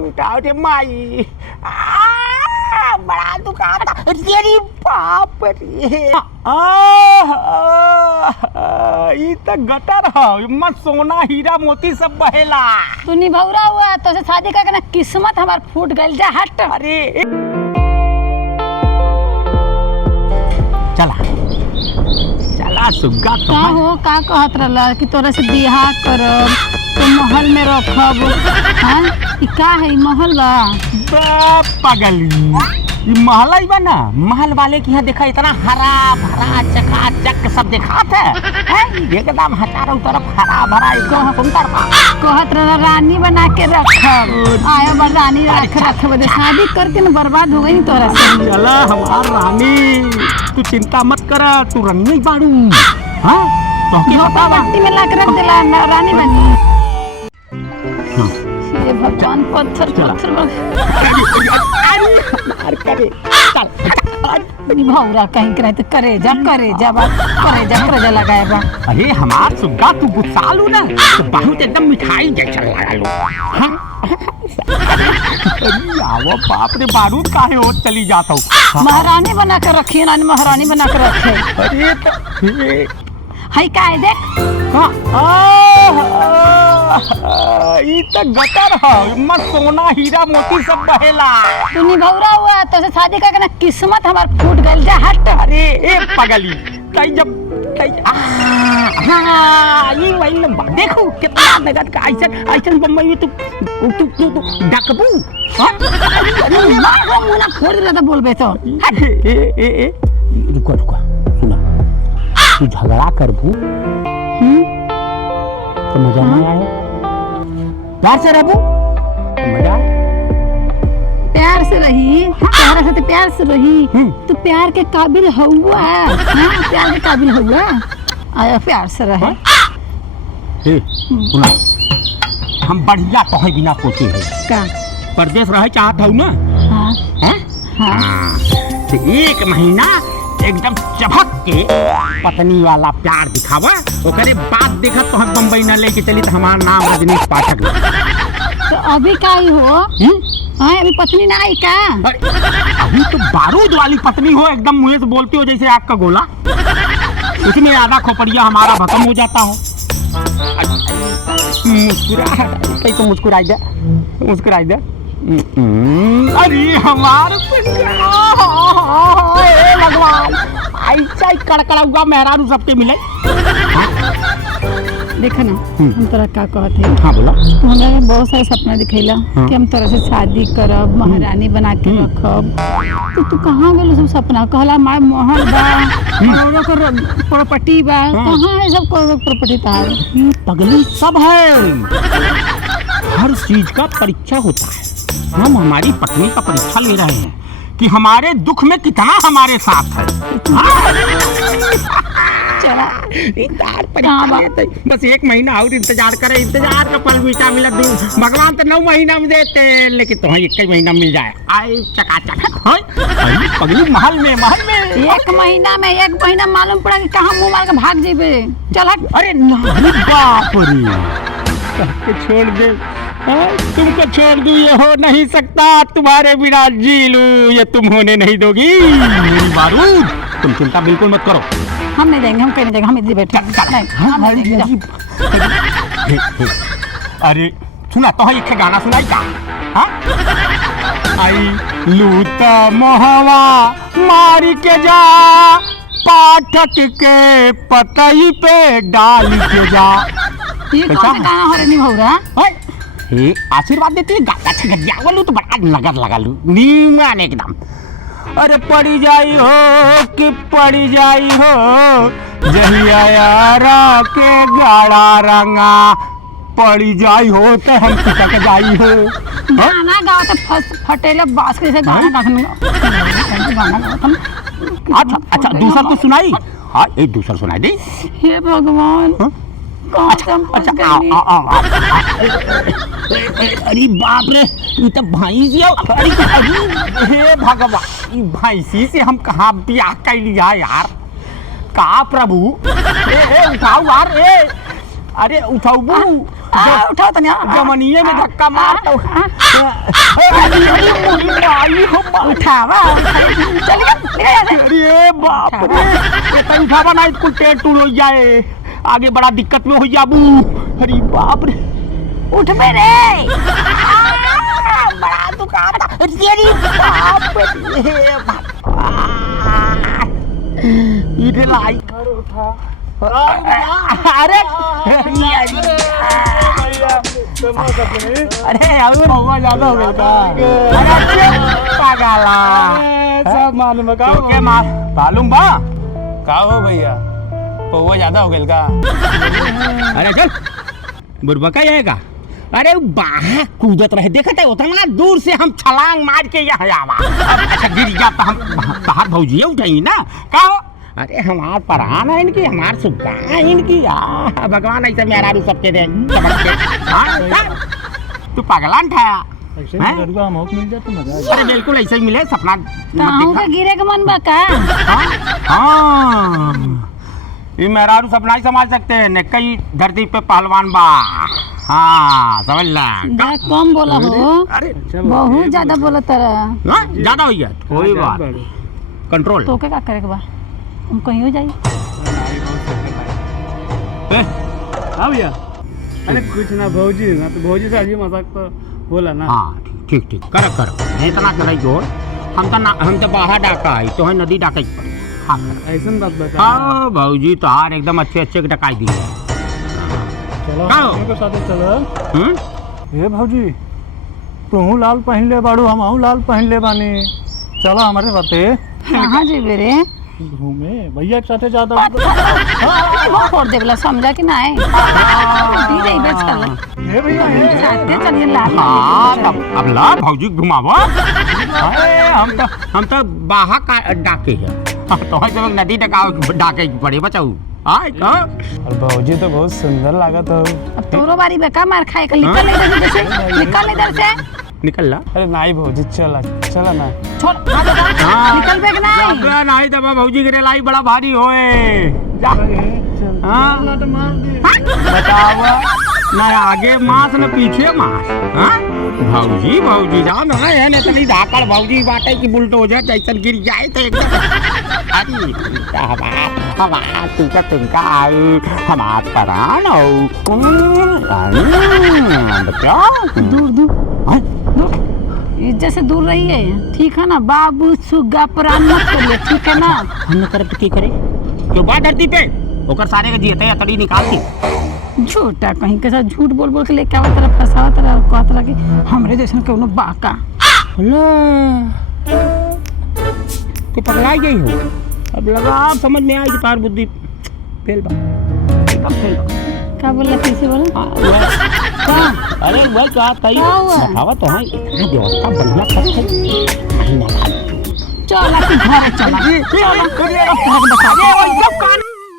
उठाओ रे माई। बड़ा दुखाता। तेरी बाप रे। ई त गटर ह, मत सोना हीरा मोती सब बहेला। तू निभौरा हुआ तो से शादी करके ना किस्मत हमार फूट गइल। जा हट। अरे चला चला सुग्गा तो का हो का कहत रहला कि तोरा से बियाह करब तो महल में रखब। हां ई का है? महल बा पागली। ये महल ही बा ना, महल वाले के यहाँ देखा इतना हरा भरा चकाचक सब दिखात है एकदम हजारों तरफ हरा भरा एकदम सुंदर बा। कहत रहला रानी बना के रखब। आयो बा रानी रखब दे। शादी करके ना बर्बाद हो गई तोरा से। चला हमार रानी, तू चिंता मत कर, तू रंगी बाड़ू। हां तो की पता बा मट्टी में ला के रख देला ना रानी बनी। ये भगवान पत्थर मार करे। चल निभौरा कहीं करे तो करे जा बात करे जा लगाए बा। अरे हमार सुग्गा तू गुस्सालू ना तो बहुत एकदम मिठाई जैसा लगालू। अरे आवो बाप रे, बारूद काहे हो चली जाता हूँ। महारानी बना के रखिए ना, महारानी बना के रखे। अरे तो हाय का है देख। ई त गटर ह, मत सोना हीरा मोती सब बहेला। तू निभौरा हुआ तो से शादी करके ना किस्मत हमार फूट गइल। जा हट। अरे ए पगली, कई जब ये वही देखो कितना नगद का ऐसा बम्बई में तू डकबू। मुना फोड़ देता बोलबे तो। ए रुको सुना, तू झगड़ा करबू तो मजा नहीं आए। प्यार से रहबू तो मजा। प्यार से रही, प्यार से प्यार से रही। तू प्यार के काबिल हुआ। प्यार के काबिल हुआ। आया प्यार से रहे। सुना, हम बढ़िया तो है बिना सोचे है का परदेश रहे चाहत हूँ ना। हाँ हाँ तो 1 महीना एकदम चभक के पत्नी वाला प्यार दिखावा, ओकरे बाद देखा तो हम बम्बई न लेके चली तो हमारा नाम रजनीश पाठक। तो अभी का ही हो? अभी पत्नी ना आई का? अभी तो बारूद वाली पत्नी हो, एकदम मुंह से बोलती हो जैसे आग का गोला। उसमें आधा खोपड़िया हमारा खत्म हो जाता हो। मुस्कुराई दे। अरे हमारे भगवान, ऐसा ही कड़कड़ा हुआ मेहरारू सबके मिले। देखा ना हम तोरा का कहते हैं। हाँ बोला। तू हमरा बहुत सारे सपना दिखेला कि हम तोरा से शादी करब, महारानी बना के रखब। तो तू कहाँ गेलू सब सपना? कहला हमार महल बा, प्रॉपर्टी बा। कहाँ है सब प्रॉपर्टी तार? पगली सब है, हर चीज का परीक्षा होता है। हम हमारी पत्नी का परीक्षा ले रहे हैं कि हमारे दुख में कितना हमारे साथ है। चला बस 1 महीना और इंतजार करे, इंतजार का फल मीठा मिला। भगवान तो 9 महीना में देते हैं, लेकिन तो 1 महीना मिल जाए। आए चकाचक पगली महल में 1 महीना में 1 महीना मालूम पड़ा कि कहाँ मुँह मार के भाग जेबे। चल हट। अरे नहीं बाप रे, छोड़ दे। तुमको छोड़ दूं ये हो नहीं सकता, तुम्हारे बिना जी लूं ये तुम होने नहीं दोगी मेरी बारूद। तुम चिंता बिल्कुल मत करो। हम नहीं देंगे, हम कहीं नहीं देंगे, हम इधर बैठे। अरे सुना तो है, एक गाना सुनाई का? आई लूटा मोहवा मारी के जा, पाठक के पतई पे डाल के जा। ये कौन सा गाना हो रहा निभौरा? आशीर्वाद देती है गाता अच्छा गजावलू तो बड़ा नगर लगा लू नीमान एकदम। अरे पड़ी जाई हो कि पड़ी जाई हो, जहिया यारा के गाड़ा रंगा पड़ी जाई हो तो हम चिपक जाई हो। गाना गाओ तो फटेले बास के से गाना अच्छा दूसरा तो सुनाई। हाँ एक दूसरा सुनाई दे। हे भगवान, अच्छा अरे बाप रे, ये तो भैंसी। अरे हे भगवान, भैंसी से हम कहाँ ब्याह कर लिया यार। का प्रभु, उठाओ यार। अरे उठाओ। उठाओ तनिया जमनिए में धक्का मारता हूँ। उठावा चलिए अरे बाप रे, ये उठावा नहीं तो पेट टूट हो जाए, आगे बड़ा दिक्कत में हो जाबू। अरे बाप रे, उठ में रे बड़ा दुकान था। अरे बाप रे इधर लाई उठा। अरे अरे बहुत ज्यादा हो गया था। अरे पागला सब मालूम है का क्या मालूम बा का हो भैया, पौवा ज्यादा हो गया का? अरे चल बुरबा का आएगा। अरे बाहर कूदत रहे, देखा था उतना दूर से हम छलांग मार के यहाँ आवा। अब अच्छा गिर गया तो हम बाहर भौजिए उठाई ना का हो? अरे हमार परान है इनकी, हमार सुबह है इनकी। भगवान ऐसे मेरा भी सबके दे तू पागलान था। मिल जाए तो मजा। अरे बिल्कुल ऐसे ही मिले सपना। गिरे के मन बा का? हाँ ये मेरा सपना ही संभाल सकते हैं न, कई धरती पे पहलवान बा। हाँ समझ ला। कम बोला हो, अरे बहुत ज्यादा बोला तारा। ज्यादा हो गया, कोई बात कंट्रोल। तो क्या करे के बा, हम कहीं हो जाइए। हाँ भैया, अरे कुछ ना भौजी ना, तो भौजी से अजी मजाक तो बोला ना। हाँ ठीक ठीक कर कर, इतना कर जोड़। हम तो बाहर डाका आई तो है नदी डाका पड़ी। हाँ ऐसा बात बता। हाँ भौजी तो हार एकदम अच्छे अच्छे डकाई दी है। चलो आओ। हमको साथे चलो। ए भौजी, तू लाल पहन ले बाड़ू, हम लाल पहन ले बानी, चलो हमारे साथे कहाँ जेबे रे? घूमे भैया के साथे जाता। छोड़ देवला समझा कि नहीं? चल ए भैया साथे चलिए लाल। हाँ अब ला भौजी घुमावा। हम तो बाहर का डाके है, तो है जब नदी डाके पड़े बचाऊ। और भौजी तो बहुत सुंदर लागत हो। अब तोरो बारी बेका मार खाए का, निकल इधर से, निकल इधर से। निकल ला। अरे नहीं भौजी, चला चला ना। छोड़ निकल बेक नहीं। नहीं दबा भौजी गिरे लाई बड़ा भारी होए। जा हाँ बताओ ना, आगे मांस न पीछे मांस। हाँ भौजी भौजी जान है न इतनी धाकड़ भौजी बाटे की बुलडोजर जैसन गिर जाए तो एकदम। अरे हमारा तुमका तुमका हमार परान हो। दूर दूर इज्जत से दूर रहिए, ठीक है ना? बाबू सुग्गा प्राण मत करिए, ठीक है ना? हम कर तो की करे क्यों बात धरती पे ओकर सारे के जियते अतड़ी निकालती। झूठा कहीं के साथ झूठ बोल बोल के लेके आवा तरह फंसावा तरह कहत रहा कि हमरे जैसन कोनो बाका। तो पगलाई गई हो। अब लगा आप समझ में आई कि तार बुद्धि फेल बा, एकदम फेल बा। क्या बोला, कैसे बोला? अरे वही क्या कही बतावा तो हाँ, इतना व्यवस्था बढ़िया कर महीना चला कि घर चला, चला बता दे।